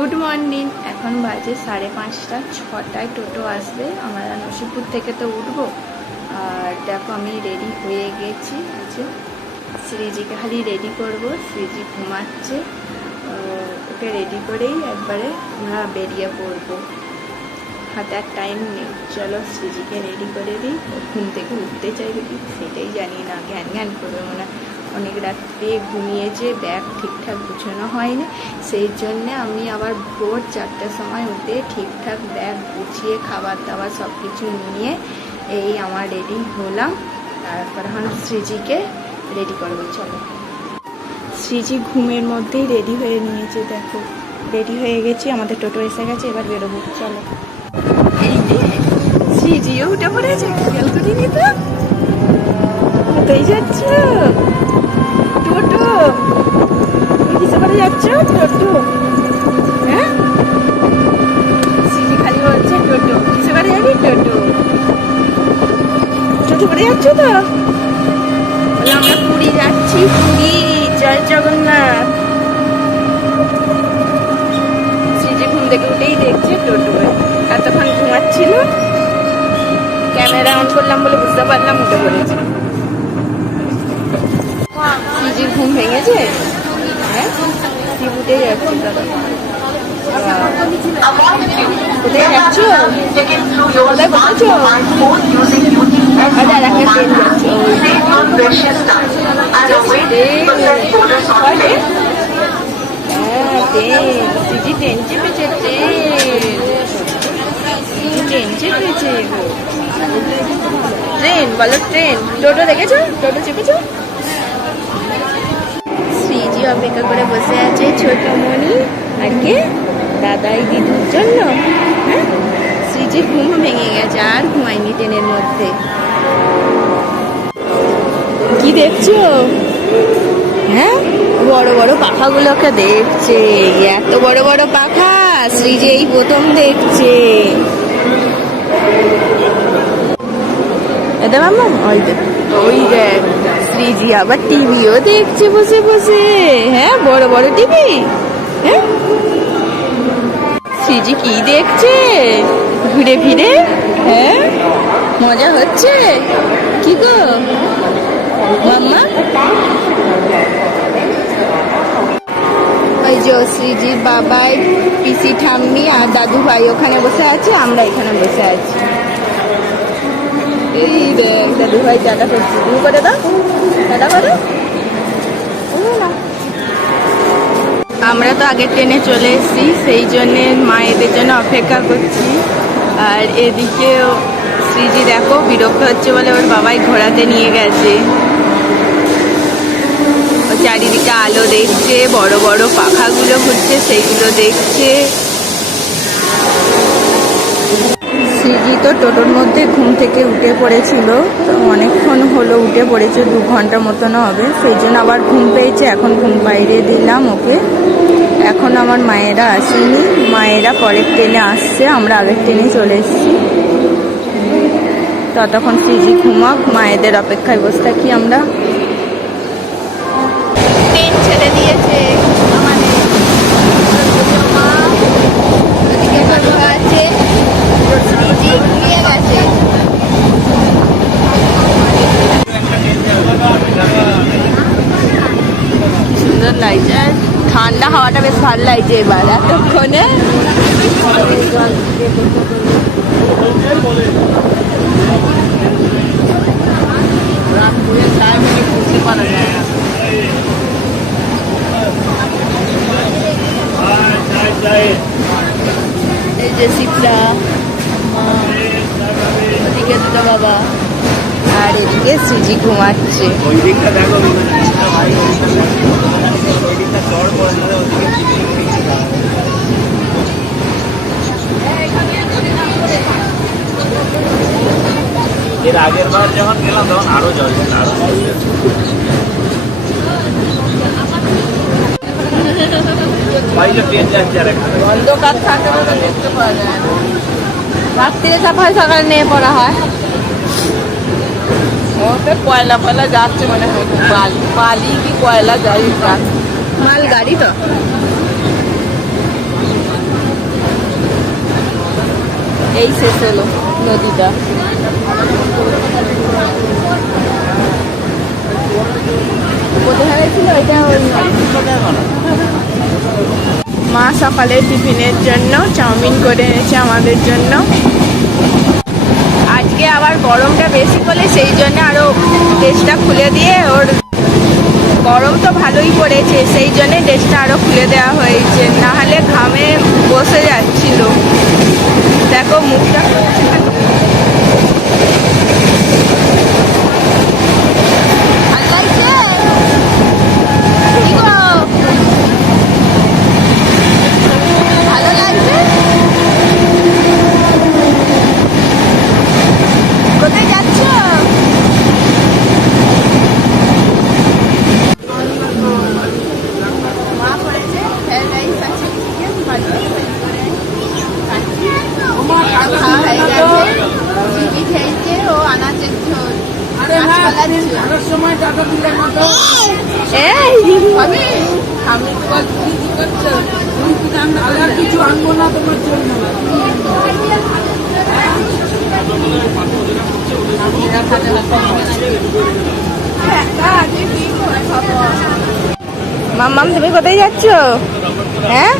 Good morning এখন বাজে সাড়ে পাঁচটা, ছটায় টোটো আসবে। আমরা নসিপুর থেকে তো উঠবো। আর দেখো আমি রেডি হয়ে গেছি। যে শ্রীজিকে খালি রেডি করব। শ্রীজি ঘুমাচ্ছে। ওকে রেডি করেই একবারে আমরা বেরিয়ে পড়ব। হাতে আর টাইম নেই। চলো শ্রীজিকে রেডি করে দিই। ঘুম থেকে উঠতে চাইবে কি? সেটাই জানি না। জ্ঞান জ্ঞান করবে মনে হয়। অনেক রাত্রে ঘুমিয়েছে ব্যাগ ঠিকঠাক গুছানো হয়নি। সেই জন্যে আমি আবার ভোর চারটার সময় উঠে ঠিকঠাক ব্যাগ গুছিয়ে খাবার দাবার সব কিছু নিয়ে এই আমার রেডি হলাম। তারপর এখন শ্রীজিকে রেডি করব, চলো। শ্রীজি ঘুমের মধ্যেই রেডি হয়ে নিয়েছে, দেখো। রেডি হয়ে গেছি, আমাদের টোটো এসে গেছে, এবার বেরোবো, চলো। এই শ্রীজিও উঠে পড়েছে খেয়াল করিনি তো? যাচ্ছ? টোটো? হ্যাঁ? শ্রীজি খালি বলছে টোটো। কিসে যাবি টোটো। টোটো করে যাচ্ছ তো? আমরা পুরী যাচ্ছি, পুরী। জয় জগন্নাথ। শ্রীজি ঘুম থেকে উঠেই দেখছে টোটো। এতক্ষণ ঘুমাচ্ছিল। ক্যামেরা অন করলাম বলে বুঝতে পারলাম, উঠে পড়েছে। শ্রীজির ঘুম ভেঙেছে? হ্যাঁ কি উঠে যাচ্ছে দাদা কোথায় যাচ্ছ কোথায় বসেছো আচ্ছা একটা ট্রেন যাচ্ছে হ্যাঁ ট্রেন শ্রীজি ট্রেন চেপেছে ট্রেন শ্রীজি ট্রেন চেপেছে গো ট্রেন বলো ট্রেন টোটো দেখেছ টোটো চেপেছো শ্রীজি অপেক্ষা করে বসে আছে ছোট মনি আর কে? দাদাই দিদুর জন্য। হ্যাঁ? শ্রীজির ঘুম ভেঙে গেছে, আর ঘুমায়নি ট্রেনের মধ্যে। কি দেখছ? হ্যাঁ? বড় বড় পাখাগুলোকে দেখছে। এত বড় বড় পাখা শ্রীজি এই প্রথম দেখছে। এটা মামা ওই দেখ ওই দেখ। শ্রীজি আবার টিভিও দেখছে, বসে বসে। হ্যাঁ বড় বড় টিভি। হ্যাঁ। শ্রীজি কি দেখছে? ঘুরে ফিরে হ্যাঁ। মজা হচ্ছে? কি গো? মাম্মা? ওই যে শ্রীজির বাবাই, পিসি ঠাম্মি আর দাদু ভাই ওখানে বসে আছে, আমরা এখানে বসে আছি। আমরা তো আগের ট্রেনে চলে এসেছি, সেই জন্যে মায়েদের জন্য অপেক্ষা করছি। আর এদিকে শ্রীজি দেখো, বিরক্ত হচ্ছে বলে ওর বাবাই ঘোরাতে নিয়ে গেছে। চারিদিকে আলো দেখছে, বড় বড় পাখাগুলো ঘুরছে, সেইগুলো দেখছে। শ্রীজি তো টোটোর মধ্যে ঘুম থেকে উঠে পড়েছিল। তো অনেকক্ষণ হলো উঠে পড়েছে, দু ঘণ্টা মতন হবে। সেই জন্য আবার ঘুম পেয়েছে, এখন ঘুম বাইরে দিলাম ওকে। এখন আমার মায়েরা আসেনি। মায়েরা পরের ট্রেনে আসছে, আমরা আগের ট্রেনে চলে এসেছি। ততক্ষণ শ্রীজি ঘুমাক, মায়েদের অপেক্ষায় বসে থাকি আমরা। ছেড়ে দিয়েছে আমাদের মা ওদিকে দাদু আছে শ্রীজি ঘুমিয়ে গেছে কি সুন্দর লাগছে আর ঠান্ডা লাগছে এবার এতক্ষণে এই যে শিবরা ওদিকে দুটো বাবা আর এদিকে শ্রীজি ঘুমাচ্ছে ওই দিকটা দেখো বিমানটা ভাই ওই দিকটা চড় পড়ে যাবে ওদিকে এর আগের বার যখন গেলাম তখন আরও জল ছিল আরও জল ছিল। ভাই যে ট্রেন যাচ্ছে আর একটা অন্ধকার থাকে বলে দেখতে পাওয়া যায় রাত্রিরে সাফাই সকালে নিয়ে পড়া হয়। ওতে কয়লা ফয়লা যাচ্ছে মনে হয় বালি বালি কি কয়লা যাই মাল গাড়ি তো। এই শেষ হলো নদীটা। এটা মা সকালে টিফিনের জন্য চাউমিন করে এনেছে আমাদের জন্য। আজকে আবার গরমটা বেশি বলে সেই জন্য আরও ড্রেসটা খুলে দিয়ে ওর গরম তো ভালোই পড়েছে, সেই জন্য ড্রেসটা আরও খুলে দেওয়া হয়েছে। না হলে ঘামে বসে যাচ্ছিল। দেখো মুখটা ভালো লাগছে? কি গো? ভালো লাগছে কোথায় যাচ্ছ মা করেছে ফ্রাইড রাইস আছে চিকেন ভাজি খাওয়া হয়ে গেছে ঝিঙে খেয়েছে ও আনাচের ঝোল কাঁচকলার ঝোল। আমি বল তুমি কি করছ? কিছু আনব না তোমার জন্য। মাম্মাম তুমি কোথায় যাচ্ছ? হ্যাঁ?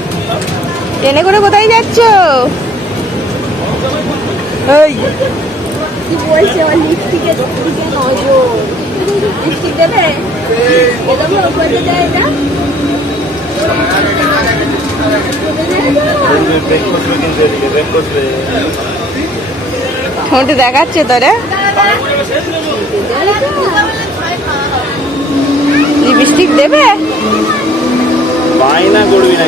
ট্রেনে করে কোথায় যাচ্ছ? এই। কি বলছে? ওর লিপস্টিকের দিকে নজর। লিপস্টিক দেবে? ঠোঁটে দেখাচ্ছে তোরে। লিপস্টিক দেবে? বায়না করবি না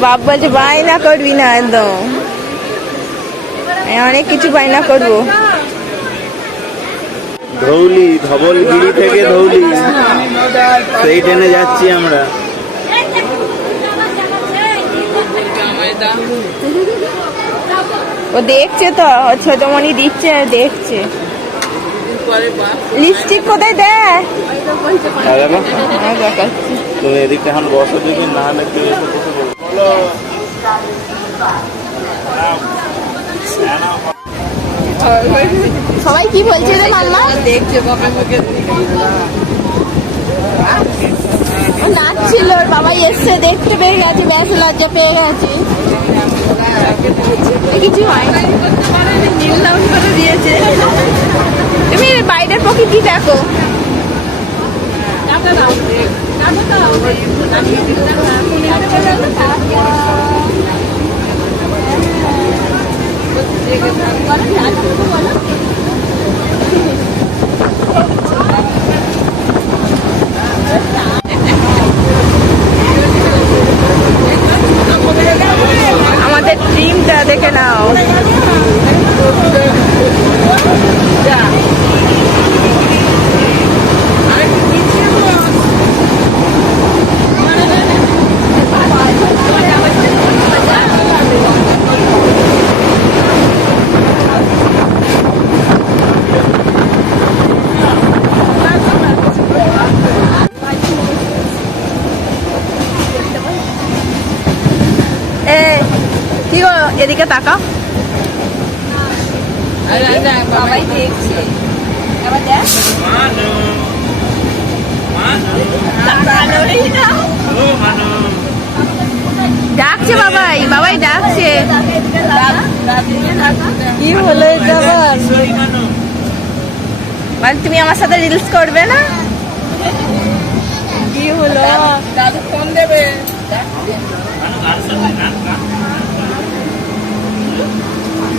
বাপ বলছে বায়না করবি না একদম। অনেক কিছু বায়না করব। ধৌলি ধবলগিরি থেকে ধৌলি। সেই ট্রেনে যাচ্ছি আমরা। ও দেখছে তো ছোটমণি দিচ্ছে দেখছে। লিপস্টিক কোথায় দেয়? হ্যাঁ হ্যাঁ, দেখাচ্ছি। তুমি এদিকে এখন বসো যদি না হলে বসে বলো। সবাই কি বলছে রে মালমা দেখছে মুখে ও নাচছিল ওর বাবা এসছে দেখতে পেয়ে গেছে ব্যাস লজ্জা পেয়ে গেছে কিছু হয় না নীল লাউন করে দিয়েছে তুমি বাইরের প্রকৃতি দেখো আমাদের ড্রিমটা দেখে নাও এ কি গো না। ডাকছে বাবাই বাবাই ডাকছে। কি হলো মানে তুমি আমার সাথে রিলস করবে না? কি হলো? দাদু ফোন দেবে।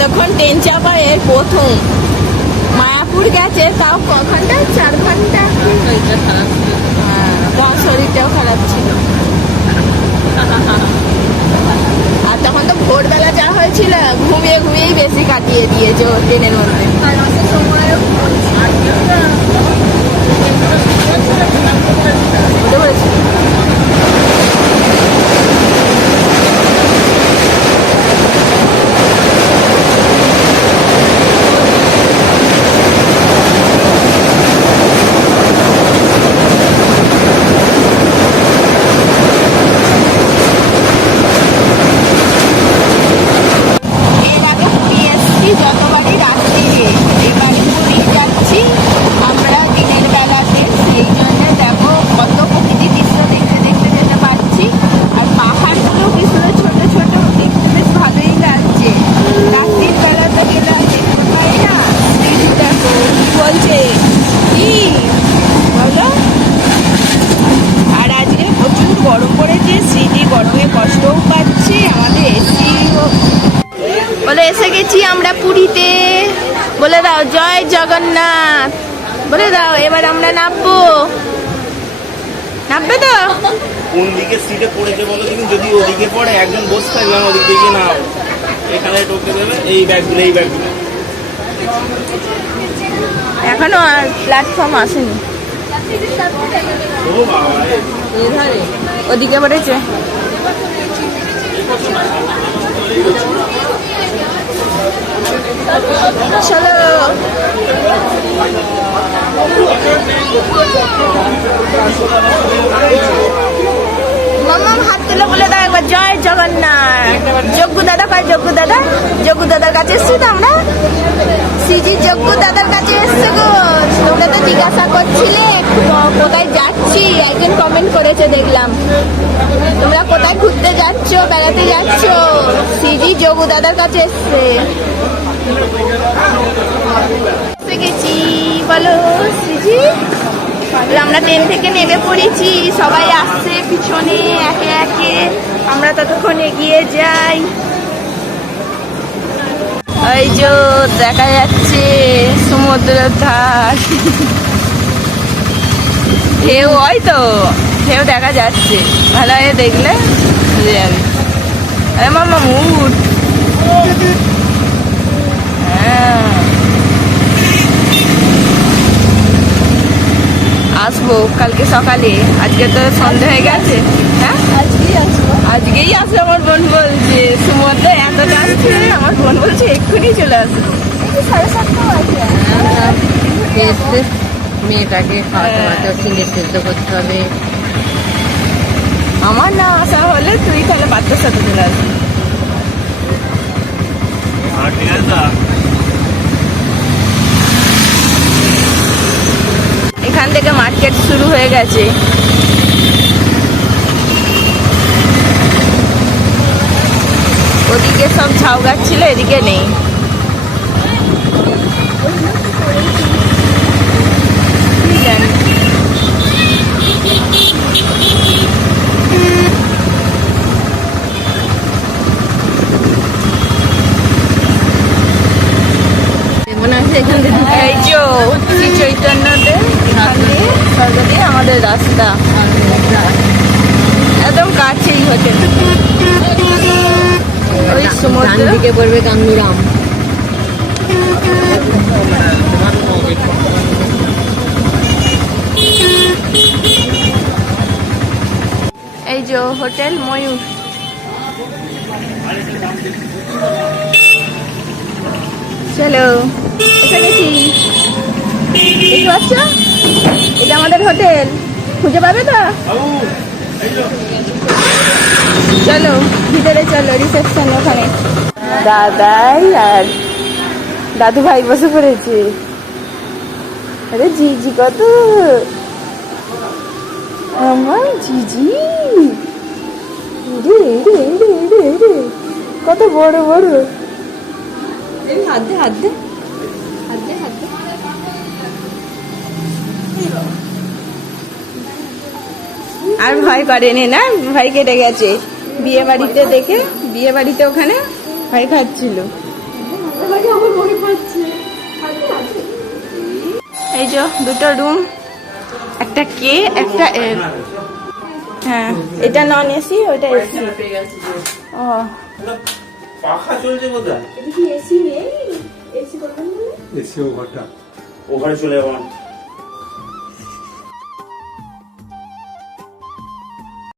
এতক্ষণ ট্রেন চাপা এর প্রথম। মায়াপুর গেছে তাও ক ঘণ্টা? চার ঘণ্টা? হ্যাঁ, শরীরটাও খারাপ ছিল। আর তখন তো ভোরবেলা যা হয়েছিল ঘুমিয়ে ঘুমিয়েই বেশি কাটিয়ে দিয়েছে ট্রেনের মধ্যে এর আগে পুরী এসেছি যতবারই রাত্রিরে এবার পুরী যাচ্ছি আমরা দিনের বেলাতে সেই জন্য দেখো কত প্রকৃতি দৃশ্য দেখতে দেখতে যেতে পারছি আর পাহাড়গুলো কি সুন্দর ছোট ছোট দেখতে বেশ ভালোই লাগছে রাত্রির বেলাতে গেলে আর দেখতে পাই না এই যে দেখো কি বলছে কি বলো আর আজকে প্রচুর গরম পড়েছে স্মৃতি গরমে কষ্টও পাচ্ছে আমাদের এসিও বলে এসে গেছি আমরা পুরীতে। বলে দাও জয় জগন্নাথ। বলে দাও এবার আমরা নামবো। নামবে তো? কোন দিকে সিটে পড়েছে বলো কিন্তু যদি ওদিকে পড়ে একজন বসে থাকবে আমি ওদিক দিকে নাও এখানে ঢুকতে দেবে এই ব্যাগগুলো এই ব্যাগগুলো এখনও আর প্ল্যাটফর্ম আসেনি। ওদিকে পড়েছে। চলো। মামাম হাত তুলে বলে দাও একবার, জয় জগন্নাথ। যজ্ঞ দাদা কয়, যজ্ঞ দাদা? যজ্ঞ দাদার কাছে এসছি তো আমরা সিজি যজ্ঞ দাদার কাছে এসছে গো। তোমরা তো জিজ্ঞাসা করছিলে ক- কোথায় যাচ্ছি একজন কমেন্ট করেছে, দেখলাম। তোমরা কোথায় ঘুরতে যাচ্ছ, বেড়াতে যাচ্ছ? সিজি যোগু দাদার কাছে এসছে। গেছি, বলো, সিজি? আমরা ট্রেন থেকে নেমে পড়েছি, সবাই আসছে পিছনে, একে একে। আমরা ততক্ষণ এগিয়ে যাই। ওই যে দেখা যাচ্ছে সমুদ্রের ধার। ঢেউ হয় তো। ঢেউ দেখা যাচ্ছে। ভালো হয়ে দেখলে বুঝে যাবে। আরে মামা মুড। হ্যাঁ। আসব কালকে সকালে। আজকে তো সন্ধে হয়ে গেছে। হ্যাঁ? আজকেই আসব আমার বোন বলছে। সমুদ্র এত যাচ্ছে আমার বোন বলছে এক্ষুনি চলে আসবে। মেয়েটাকে খাওয়াতে খাওয়াতে সিঙ্গে সেদ্ধ করতে হবে। আমার না আসা হলে তুই তাহলে বাচ্চার সাথে চলে আসবি? এখান থেকে মার্কেট শুরু হয়ে গেছে। ওদিকে সব ঝাউ গাছ ছিল এদিকে নেই কি জানি। মনে হচ্ছে এখান থেকে এই যে শ্রী চৈতন্যদের এখান দিয়ে স্বর্গ দিয়ে আমাদের রাস্তা। একদম কাছেই হোটেল। ওই সমুদ্র। দিকে পড়বে গাঙ্গুরাম এই যে হোটেল ময়ূর। চলো এসে গেছি দেখতে পাচ্ছ? এটা আমাদের হোটেল। খুঁজে পাবে তো। চলো ভিতরে চলো রিসেপশন ওখানে। দাদাই আর দাদু ভাই বসে পড়েছে। আরে জিজি কত? আমার জিজি? রে রে রে রে রে কত বড় বড়। হাত দে হাত দে। আর ভয় করেনি না ভয় কেটে গেছে। বিয়ে বাড়িতে দেখে বিয়ে বাড়িতে ওখানে ভয় খাচ্ছিল। এই যে দুটো রুম একটা কে একটা এল হ্যাঁ এটা নন এসি ওটা এসি ও। পাখা চলছে এদিকে এসি নেই এসি করবেন বলে এসি ওভারটা ও ঘরে চলে যাব।